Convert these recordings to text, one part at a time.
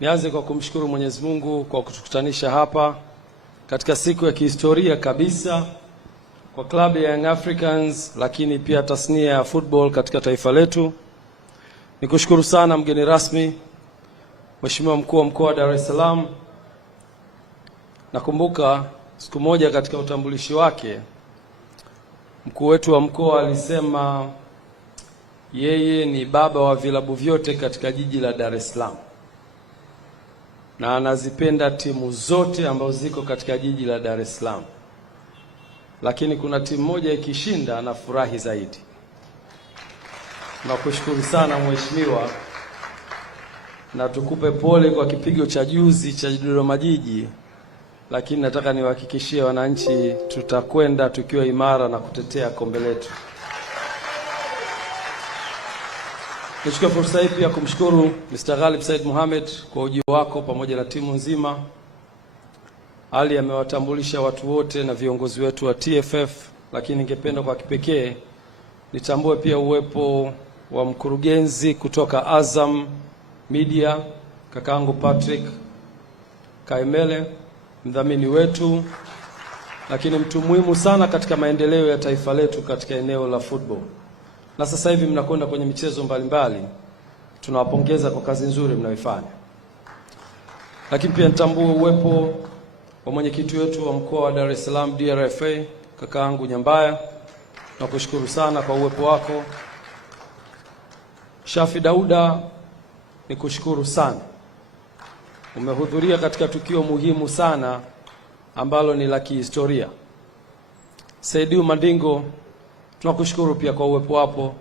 Nianze kwa kumshukuru Mwenyezi Mungu kwa kutukutanisha hapa katika siku ya kihistoria kabisa kwa klabu ya Young Africans, lakini pia tasnia ya football katika taifa letu. Nikushukuru sana mgeni rasmi, Mheshimiwa Mkuu wa Mkoa wa Dar es Salaam. Nakumbuka siku moja katika utambulishi wake, mkuu wetu wa mkoa alisema yeye ni baba wa vilabu vyote katika jiji la Dar es Salaam na anazipenda timu zote ambazo ziko katika jiji la Dar es Salaam, lakini kuna timu moja ikishinda anafurahi zaidi. Nakushukuru sana mheshimiwa, na tukupe pole kwa kipigo cha juzi cha Dodoma Jiji, lakini nataka niwahakikishie wananchi tutakwenda tukiwa imara na kutetea kombe letu. Nichukue fursa hii pia kumshukuru Mr. Ghalib Said Mohamed kwa ujio wako pamoja na timu nzima. Ali amewatambulisha watu wote na viongozi wetu wa TFF, lakini ningependa kwa kipekee nitambue pia uwepo wa mkurugenzi kutoka Azam Media, kakaangu Patrick Kaimele, mdhamini wetu, lakini mtu muhimu sana katika maendeleo ya taifa letu katika eneo la football. Na sasa hivi mnakwenda kwenye michezo mbalimbali. Tunawapongeza kwa kazi nzuri mnayoifanya. Lakini pia nitambue uwepo wa mwenyekiti wetu wa mkoa wa Dar es Salaam DRFA, kakaangu Nyambaya. Nakushukuru sana kwa uwepo wako. Shafi Dauda, nikushukuru sana. Umehudhuria katika tukio muhimu sana ambalo ni la kihistoria. Saidiu Mandingo, tunakushukuru pia kwa uwepo wapo.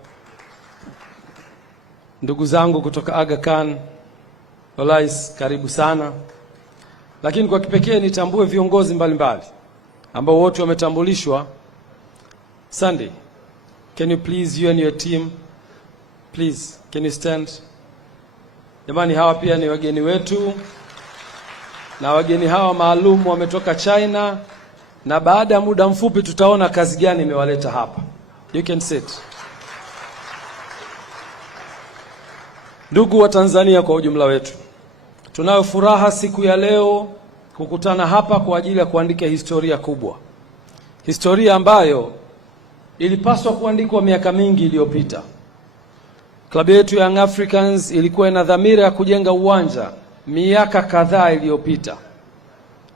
Ndugu zangu kutoka Aga Khan, Olais, karibu sana. Lakini kwa kipekee nitambue viongozi mbalimbali ambao wote wametambulishwa. Sunday, can you please, you and your team, please, can you stand? Jamani, hawa pia ni wageni wetu, na wageni hawa maalum wametoka China, na baada ya muda mfupi tutaona kazi gani imewaleta hapa. You can sit. Ndugu wa Tanzania kwa ujumla wetu, tunayo furaha siku ya leo kukutana hapa kwa ajili ya kuandika historia kubwa. Historia ambayo ilipaswa kuandikwa miaka mingi iliyopita. Klabu yetu ya Young Africans ilikuwa ina dhamira ya kujenga uwanja miaka kadhaa iliyopita.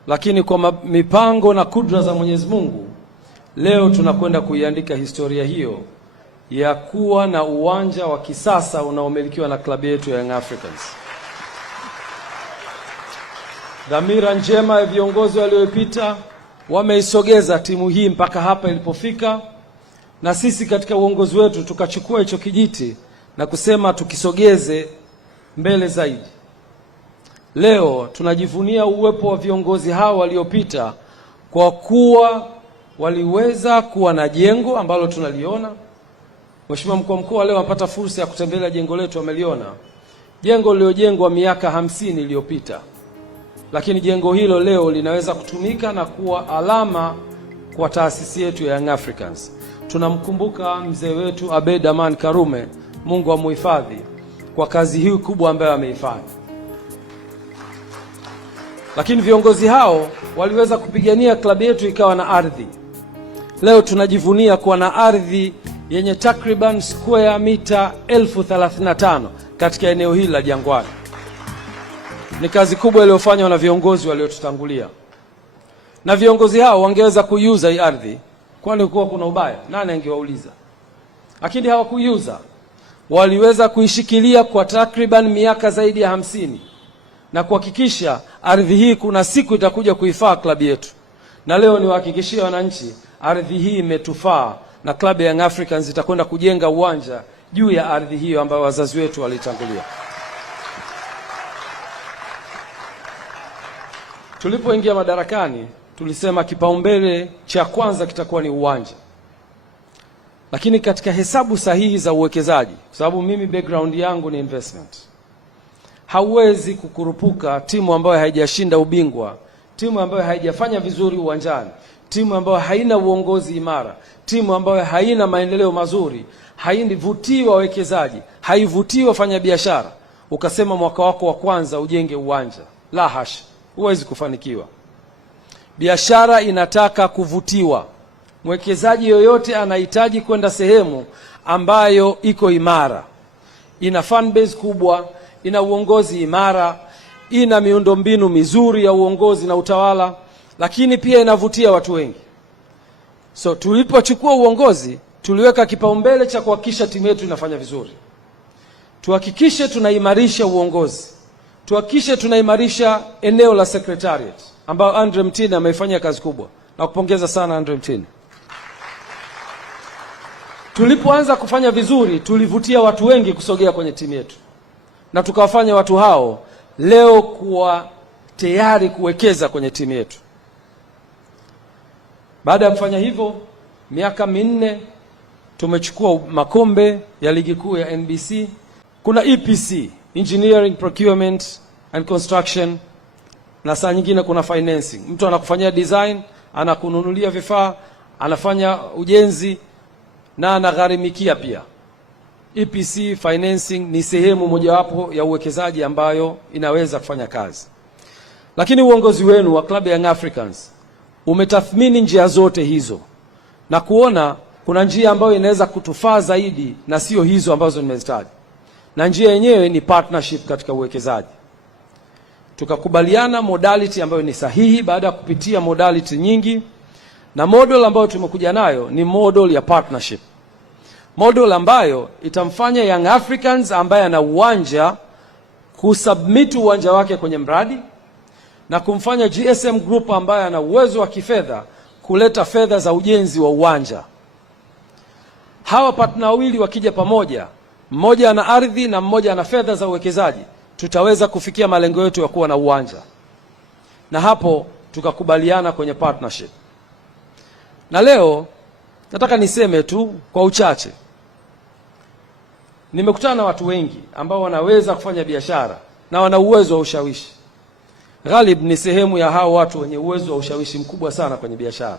Lakini kwa mipango na kudra za Mwenyezi Mungu, leo tunakwenda kuiandika historia hiyo ya kuwa na uwanja wa kisasa unaomilikiwa na klabu yetu ya Young Africans. Dhamira njema ya viongozi waliopita wameisogeza timu hii mpaka hapa ilipofika, na sisi katika uongozi wetu tukachukua hicho kijiti na kusema tukisogeze mbele zaidi. Leo tunajivunia uwepo wa viongozi hao waliopita kwa kuwa waliweza kuwa na jengo ambalo tunaliona. Mheshimiwa Mkuu wa Mkoa leo anapata fursa ya kutembelea jengo letu, ameliona. Jengo lililojengwa miaka 50 iliyopita. Lakini jengo hilo leo linaweza kutumika na kuwa alama kwa taasisi yetu ya Young Africans. Tunamkumbuka mzee wetu Abeid Aman Karume, Mungu amuhifadhi, kwa kazi hii kubwa ambayo ameifanya. Lakini viongozi hao waliweza kupigania klabu yetu ikawa na ardhi. Leo tunajivunia kuwa na ardhi yenye takriban square mita 1035 katika eneo hili la Jangwani. Ni kazi kubwa iliyofanywa na viongozi waliotutangulia. Na viongozi hao wangeweza kuiuza hii ardhi, kwani kuwa kuna ubaya, nani angewauliza? Lakini hawakuiuza. Waliweza kuishikilia kwa takriban miaka zaidi ya 50 na kuhakikisha ardhi hii kuna siku itakuja kuifaa klabu yetu. Na leo niwahakikishie wananchi, ardhi hii imetufaa na klabu ya Young Africans itakwenda kujenga uwanja juu ya ardhi hiyo ambayo wazazi wetu walitangulia. Tulipoingia madarakani tulisema kipaumbele cha kwanza kitakuwa ni uwanja. Lakini katika hesabu sahihi za uwekezaji, kwa sababu mimi background yangu ni investment, hauwezi kukurupuka timu ambayo haijashinda ubingwa, timu ambayo haijafanya vizuri uwanjani, timu ambayo haina uongozi imara, timu ambayo haina maendeleo mazuri, haivutii wawekezaji, haivutii wafanya biashara, ukasema mwaka wako wa kwanza ujenge uwanja. La hasha, huwezi kufanikiwa. Biashara inataka kuvutiwa. Mwekezaji yoyote anahitaji kwenda sehemu ambayo iko imara, ina fan base kubwa, ina uongozi imara, ina miundombinu mizuri ya uongozi na utawala, lakini pia inavutia watu wengi. So tulipochukua uongozi, tuliweka kipaumbele cha kuhakikisha timu yetu inafanya vizuri. Tuhakikishe tunaimarisha uongozi. Tuhakikishe tunaimarisha eneo la secretariat ambao Andre Mtini ameifanyia kazi kubwa. Na kupongeza sana Andre Mtini. Tulipoanza kufanya vizuri, tulivutia watu wengi kusogea kwenye timu yetu. Na tukawafanya watu hao leo kuwa tayari kuwekeza kwenye timu yetu. Baada ya kufanya hivyo, miaka minne tumechukua makombe ya ligi kuu ya NBC. Kuna EPC, Engineering, Procurement and Construction, na saa nyingine kuna financing. Mtu anakufanyia design, anakununulia vifaa, anafanya ujenzi na anagharimikia pia. EPC financing ni sehemu mojawapo ya uwekezaji ambayo inaweza kufanya kazi. Lakini uongozi wenu wa Club Young Africans umetathmini njia zote hizo na kuona kuna njia ambayo inaweza kutufaa zaidi na sio hizo ambazo nimezitaja. Na njia yenyewe ni partnership katika uwekezaji. Tukakubaliana modality ambayo ni sahihi baada ya kupitia modality nyingi, na model ambayo tumekuja nayo ni model ya partnership. Model ambayo itamfanya Young Africans ambaye ana uwanja kusubmit uwanja wake kwenye mradi, na kumfanya GSM Group ambaye ana uwezo wa kifedha kuleta fedha za ujenzi wa uwanja. Hawa partner wawili wakija pamoja, mmoja ana ardhi na mmoja ana fedha za uwekezaji, tutaweza kufikia malengo yetu ya kuwa na uwanja. Na hapo tukakubaliana kwenye partnership. Na leo nataka niseme tu kwa uchache, nimekutana na watu wengi ambao wanaweza kufanya biashara na wana uwezo wa ushawishi. Ghalib ni sehemu ya hao watu wenye uwezo wa ushawishi mkubwa sana kwenye biashara.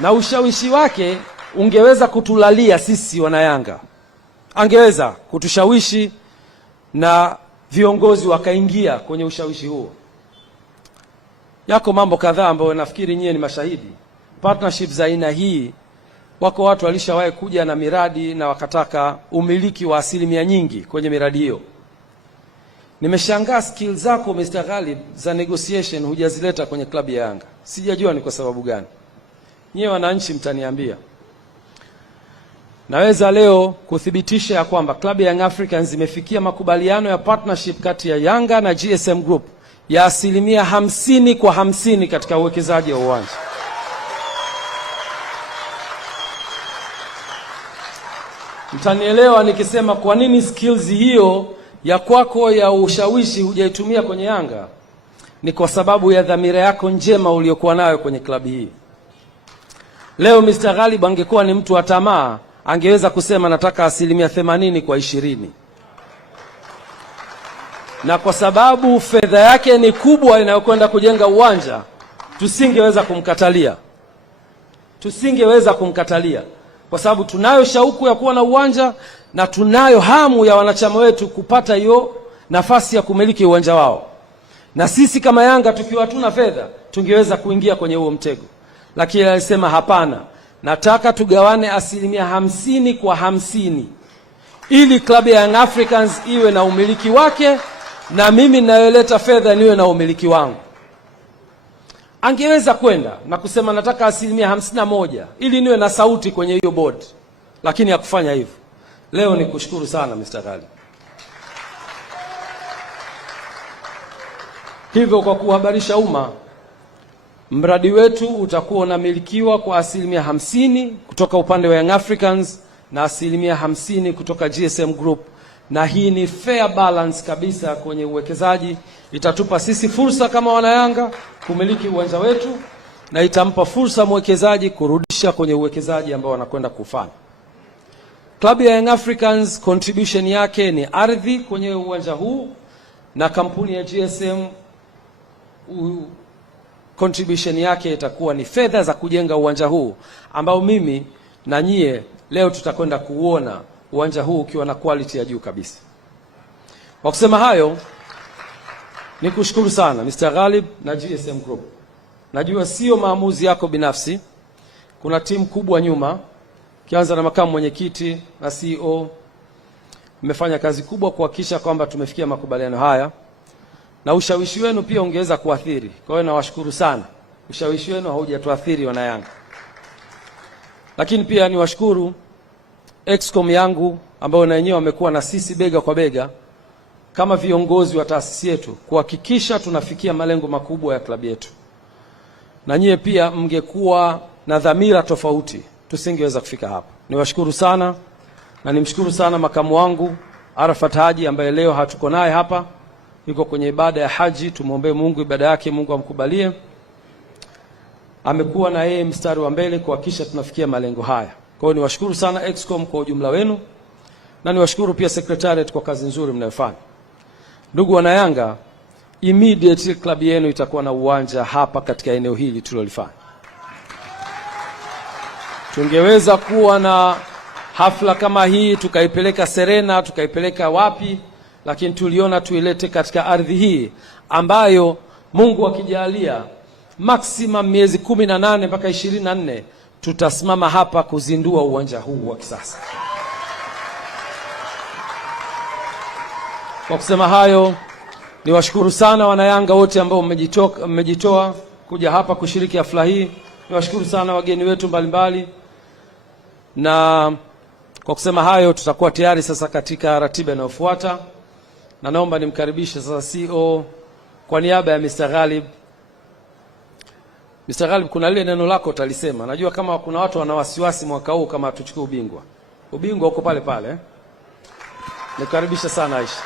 Na ushawishi wake ungeweza kutulalia sisi wanayanga. Angeweza kutushawishi na viongozi wakaingia kwenye ushawishi huo. Yako mambo kadhaa ambayo nafikiri nyie ni mashahidi. Partnership za aina hii, wako watu walishawahi kuja na miradi na wakataka umiliki wa asilimia nyingi kwenye miradi hiyo. Nimeshangaa skill zako Mr. Ghalib za negotiation hujazileta kwenye klabu ya Yanga. Sijajua ni kwa sababu gani. Nyie wananchi mtaniambia. Naweza leo kuthibitisha ya kwamba klabu ya Young Africans imefikia makubaliano ya partnership kati ya Yanga na GSM Group ya 50% katika uwekezaji wa uwanja. Mtanielewa nikisema kwa nini skills hiyo ya kwako ya ushawishi hujaitumia kwenye Yanga. Ni kwa sababu ya dhamira yako njema uliyokuwa nayo kwenye klabu hii. Leo Mr. Ghalib angekuwa ni mtu wa tamaa, angeweza kusema nataka 80% kwa 20. Na kwa sababu fedha yake ni kubwa inayokwenda kujenga uwanja, tusingeweza kumkatalia. Kwa sababu tunayo shauku ya kuwa na uwanja na tunayo hamu ya wanachama wetu kupata hiyo nafasi ya kumiliki uwanja wao. Na sisi kama Yanga tukiwa hatuna fedha, tungeweza kuingia kwenye huo mtego. Lakini alisema hapana, nataka tugawane 50% kwa 50. Ili klabu ya Young Africans iwe na umiliki wake na mimi ninayoleta fedha niwe na umiliki wangu. Angeweza kwenda na kusema nataka 51% ili niwe na sauti kwenye hiyo board. Lakini hakufanya hivyo. Leo ni kushukuru sana Mr. Ghalib. Hivyo kwa kuhabarisha umma, mradi wetu utakuwa unamilikiwa kwa 50% kutoka upande wa Young Africans na 50% kutoka GSM Group. Na hii ni fair balance kabisa kwenye uwekezaji. Itatupa sisi fursa kama wanayanga kumiliki uwanja wetu, na itampa fursa mwekezaji kurudisha kwenye uwekezaji ambao wanakwenda kufanya. Klabu ya Young Africans contribution yake ni ardhi kwenye uwanja huu, na kampuni ya GSM contribution yake itakuwa ni fedha za kujenga uwanja huu ambao mimi na nyie leo tutakwenda kuona uwanja huu ukiwa na quality ya juu kabisa. Kwa kusema hayo, nikushukuru sana Mr. Ghalib na GSM Group. Najua sio maamuzi yako binafsi. Kuna timu kubwa nyuma, kianza na makamu mwenyekiti na CEO. Mmefanya kazi kubwa kuhakikisha kwamba tumefikia makubaliano haya, na ushawishi wenu pia ungeweza kuathiri. Kwa hiyo nawashukuru sana. Ushawishi wenu haujatuathiri wana Yanga. Lakini pia niwashukuru Excom yangu ambao na wenyewe wamekuwa na sisi bega kwa bega kama viongozi wa taasisi yetu kuhakikisha tunafikia malengo makubwa ya klabu yetu. Na nyie pia mngekuwa na dhamira tofauti, tusingeweza kufika hapa. Niwashukuru sana na nimshukuru sana makamu wangu Arafat Haji ambaye leo hatuko naye hapa. Yuko kwenye ibada ya haji, tumuombe Mungu ibada yake Mungu amkubalie. Amekuwa na yeye mstari wa mbele kuhakikisha tunafikia malengo haya. Kwa hiyo niwashukuru sana Excom kwa ujumla wenu, na niwashukuru pia secretariat kwa kazi nzuri mnayofanya. Ndugu wana Yanga, immediately klabu yenu itakuwa na uwanja hapa katika eneo hili tulilofanya. Tungeweza kuwa na hafla kama hii tukaipeleka Serena, tukaipeleka wapi, lakini tuliona tuilete katika ardhi hii ambayo Mungu akijalia maximum miezi 18 mpaka 24 tutasimama hapa kuzindua uwanja huu wa kisasa. Kwa kusema hayo, niwashukuru sana wanayanga wote ambao mmejitoa kuja hapa kushiriki hafla hii. Niwashukuru sana wageni wetu mbalimbali. Na kwa kusema hayo, tutakuwa tayari sasa katika ratiba inayofuata, na naomba nimkaribishe sasa CEO kwa niaba ya Mr. Ghalib. Mr. Ghalib, kuna lile neno lako utalisema. Najua kama kuna watu wana wasiwasi mwaka huu kama tuchukue ubingwa. Ubingwa uko pale pale. Nikaribisha sana Aisha.